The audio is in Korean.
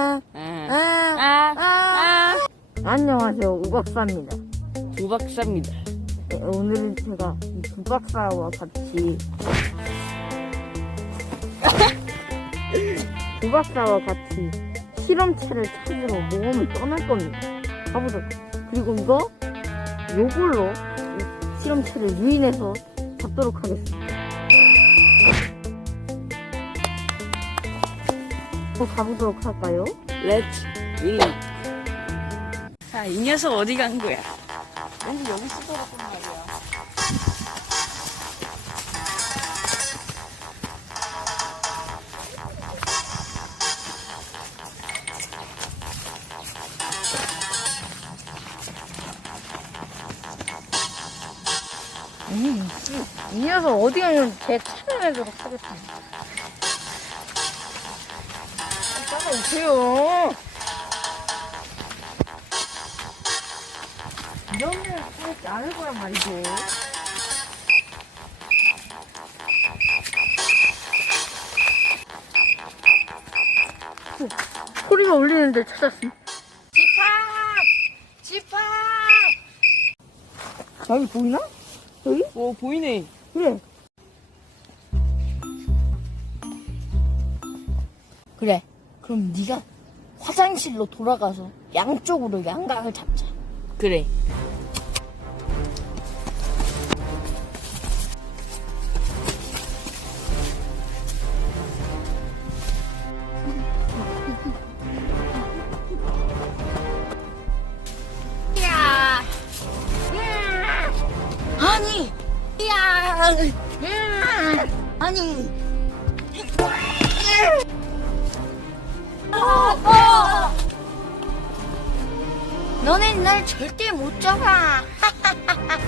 아, 아, 아, 안녕하세요. 우박사입니다. 두 박사입니다. 네, 오늘은 제가 이 두박사와 같이 두박사와 같이 실험체를 찾으러 모험을 떠날 겁니다. 가보자. 그리고 이거 요걸로 이 실험체를 유인해서 잡도록 하겠습니다 또 가보도록 할까요? 렛츠 윌. 아, 이 녀석 어디 간 거야? 왠지 여기 있을 것 같단 말이야. 음, 이 녀석 어디 가면 제 찾아내도록 하겠습니다. 따라오세요. 이런 데를 찾지 않을 거란 말이죠. 어, 소리가 울리는데 찾았음. 지팡! 여기 보이나? 여기? 오, 보이네. 그래. 그래. 그럼 네가 화장실로 돌아가서 양쪽으로 양각을 잡자. 그래. 야! 야! 아니! 야! 야! 아니! 너넨 날 절대 못 잡아.